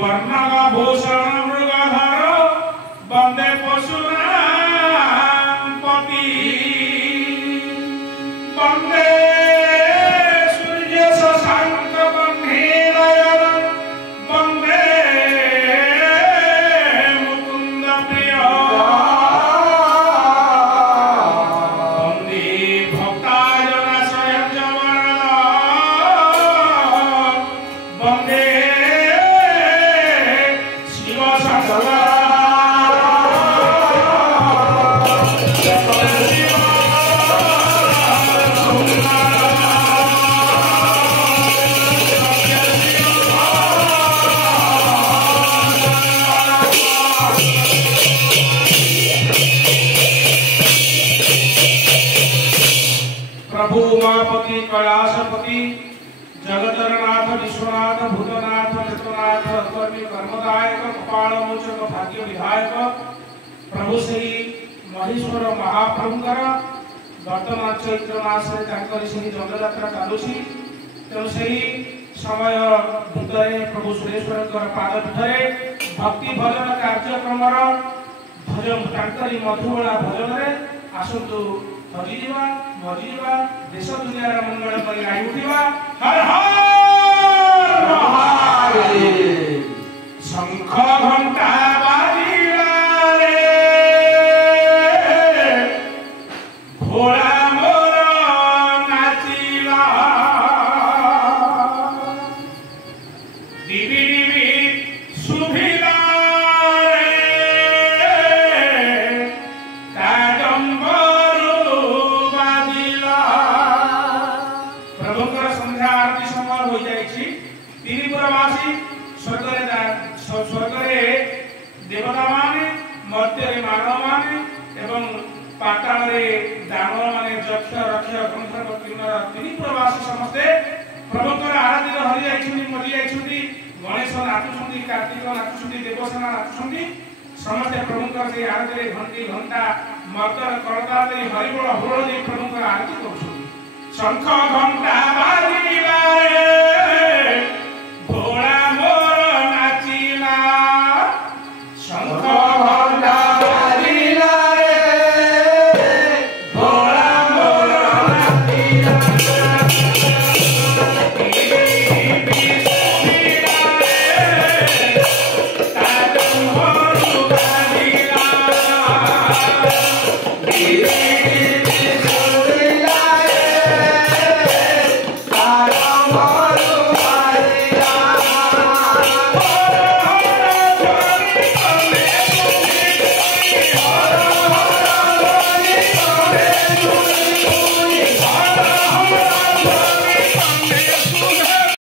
पर्णभूषण मृगधर वंदे परशुराम पति वंदे सूर्य शशांक बह्नीनयन वंदे मुकुंद प्रिय वंदे भक्ताजनाशय वंदे शिव शंकर प्रभु उमापति कैलाशपति जगतरनाथ विश्वनाथ भूतनाथ चित्तनाथ कर्मी कर्मदायक कपाल मोचक भाग्य विधायक प्रभु श्री महेश्वर महाप्रभुकर वर्तमान चैत्र मासे से जंगलयात्रा चलुची तेणु से समय भितर प्रभु सुरेश्वर पादपीठे भक्ति भजन कार्यक्रम भजन मधुबला भजन आसतु हजिजा मजिजा देश दुनिया मंगल पर गाई उठा हर हर महादेव शंख घंटा बाजिला रे घोड़ा मोर नाचिला डिबी डिबी सुभिला देवता माने मर्त्य मानव माने एवं पाताल दानव माने यक्ष रक्ष गंधर्व किन्नर त्रिपुरवासी समस्ते प्रभुकर आराधित हरि जाइछुंदी मरि जाइछुंदी गणेश नाचुछुंदी कार्तिक नाचुछुंदी देवसेना नाचुछुंदी समस्ते प्रभुकर से आरती घंटी घंटा मर्तर करता दे हरिबोल होळ दे प्रभुकर आरती करूछुंदी शंख घंटा बाजिला रे घोड़ा मोर नाचिला शंख घंटा बाजिला रे घोड़ा मोर नाचिला ताजम होरू बाजिला